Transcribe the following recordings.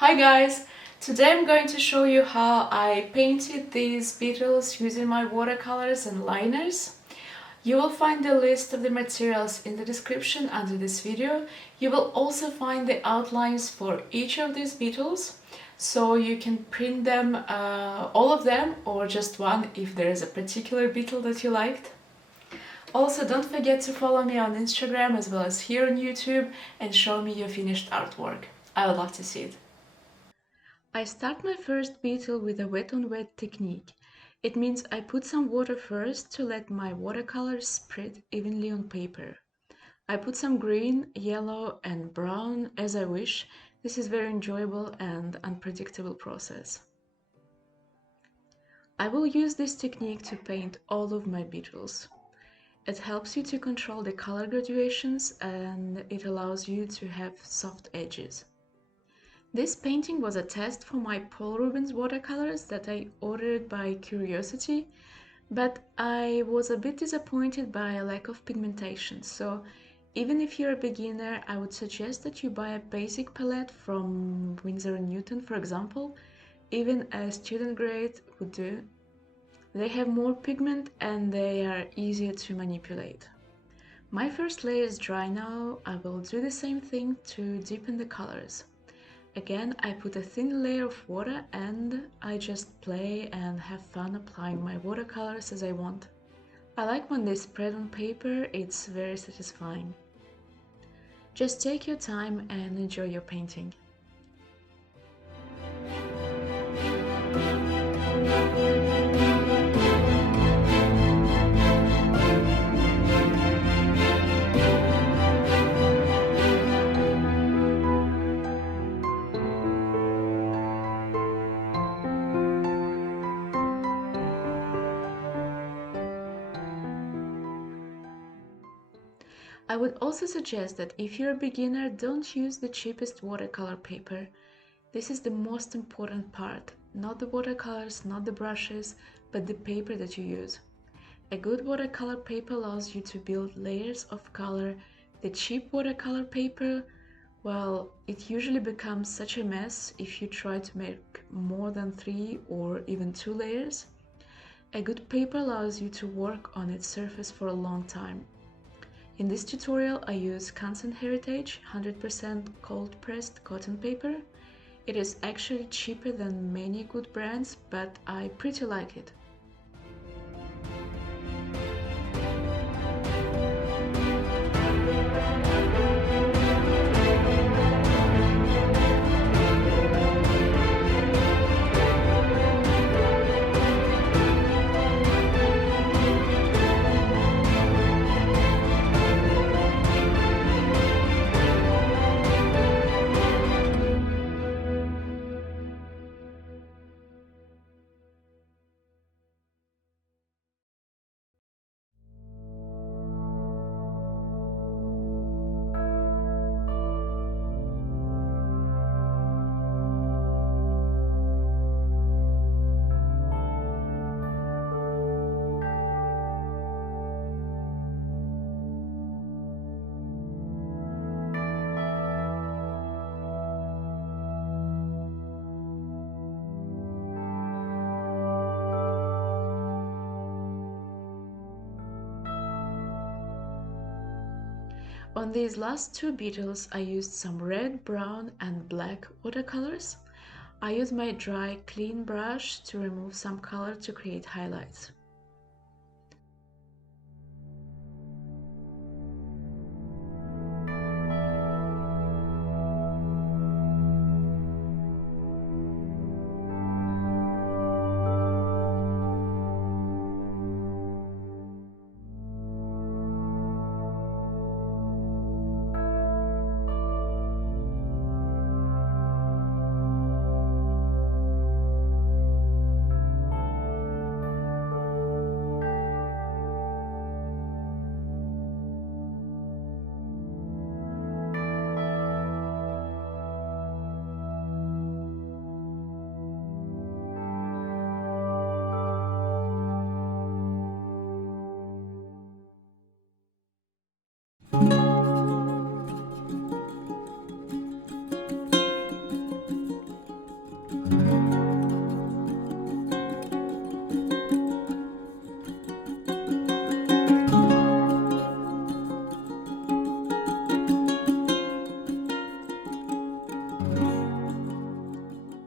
Hi guys! Today I'm going to show you how I painted these beetles using my watercolors and liners. You will find the list of the materials in the description under this video. You will also find the outlines for each of these beetles, so you can print them, all of them, or just one if there is a particular beetle that you liked. Also, don't forget to follow me on Instagram as well as here on YouTube and show me your finished artwork. I would love to see it. I start my first beetle with a wet on wet technique. It means I put some water first to let my watercolors spread evenly on paper. I put some green, yellow and brown as I wish. This is very enjoyable and unpredictable process. I will use this technique to paint all of my beetles. It helps you to control the color graduations and it allows you to have soft edges. This painting was a test for my Paul Rubens watercolors that I ordered by curiosity, but I was a bit disappointed by a lack of pigmentation, so even if you're a beginner, I would suggest that you buy a basic palette from Winsor & Newton, for example. Even a student grade would do. They have more pigment and they are easier to manipulate. My first layer is dry now. I will do the same thing to deepen the colors. Again, I put a thin layer of water and I just play and have fun applying my watercolors as I want. I like when they spread on paper, it's very satisfying. Just take your time and enjoy your painting. I would also suggest that if you're a beginner, don't use the cheapest watercolor paper. This is the most important part, not the watercolors, not the brushes, but the paper that you use. A good watercolor paper allows you to build layers of color. The cheap watercolor paper, well, it usually becomes such a mess if you try to make more than 3 or even 2 layers. A good paper allows you to work on its surface for a long time. In this tutorial I use Canson Heritage 100% cold pressed cotton paper. It is actually cheaper than many good brands, but I pretty like it. On these last two beetles I used some red, brown and black watercolors. I used my dry, clean brush to remove some color to create highlights.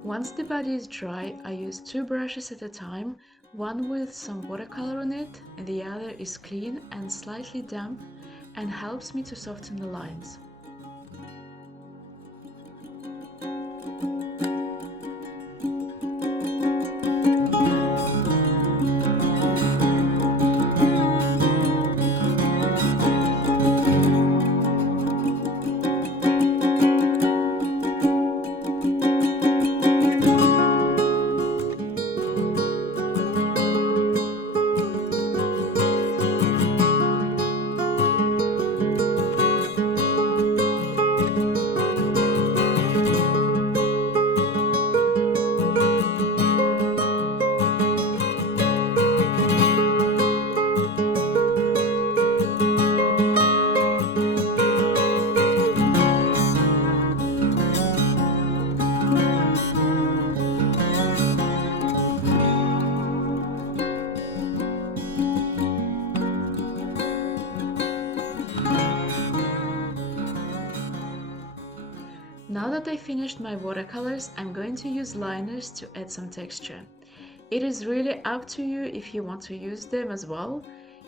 Once the body is dry, I use two brushes at a time, one with some watercolor on it and the other is clean and slightly damp and helps me to soften the lines. Now that I finished my watercolors, I'm going to use liners to add some texture. It is really up to you if you want to use them as well.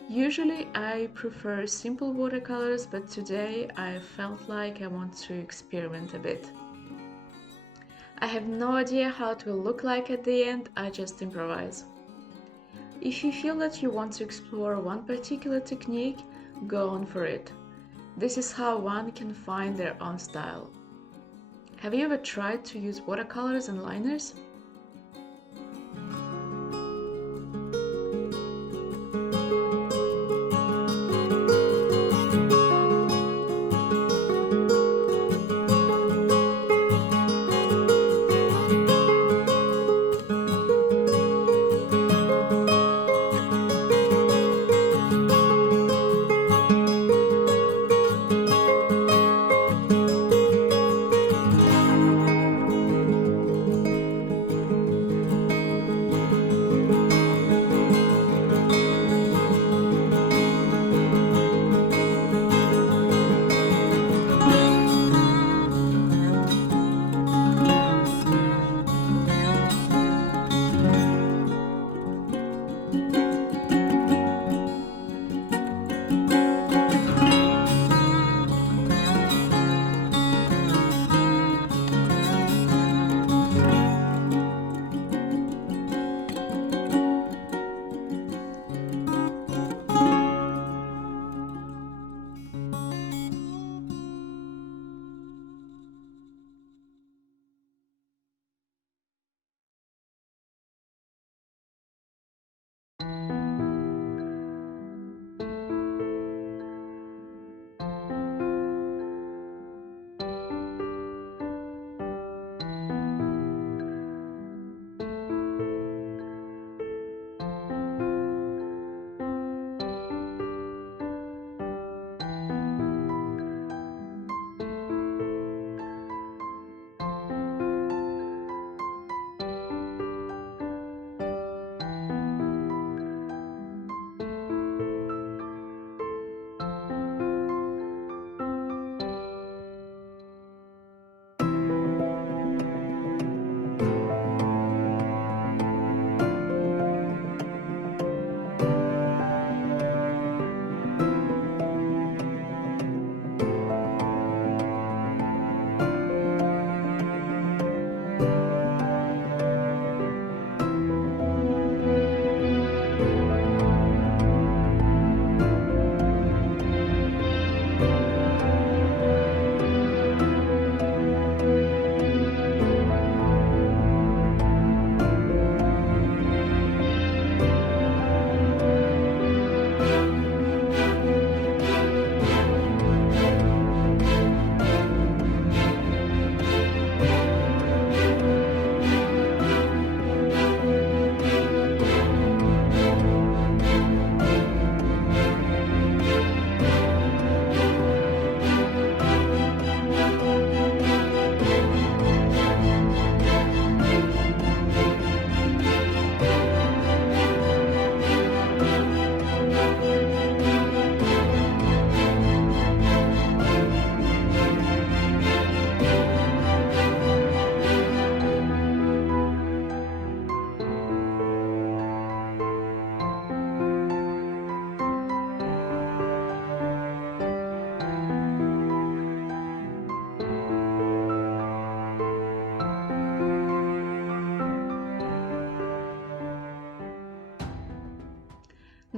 Usually I prefer simple watercolors, but today I felt like I want to experiment a bit. I have no idea how it will look like at the end, I just improvise. If you feel that you want to explore one particular technique, go on for it. This is how one can find their own style. Have you ever tried to use watercolors and liners?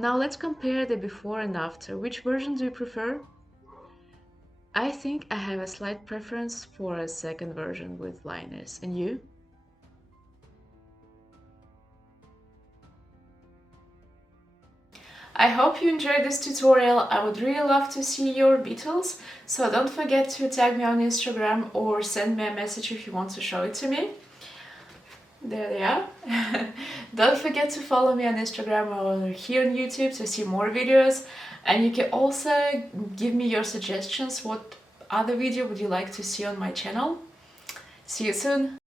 Now let's compare the before and after. Which version do you prefer? I think I have a slight preference for a second version with liners. And you? I hope you enjoyed this tutorial. I would really love to see your beetles, so don't forget to tag me on Instagram or send me a message if you want to show it to me. There they are. Don't forget to follow me on Instagram or here on YouTube to see more videos, and you can also give me your suggestions. What other video would you like to see on my channel? See you soon!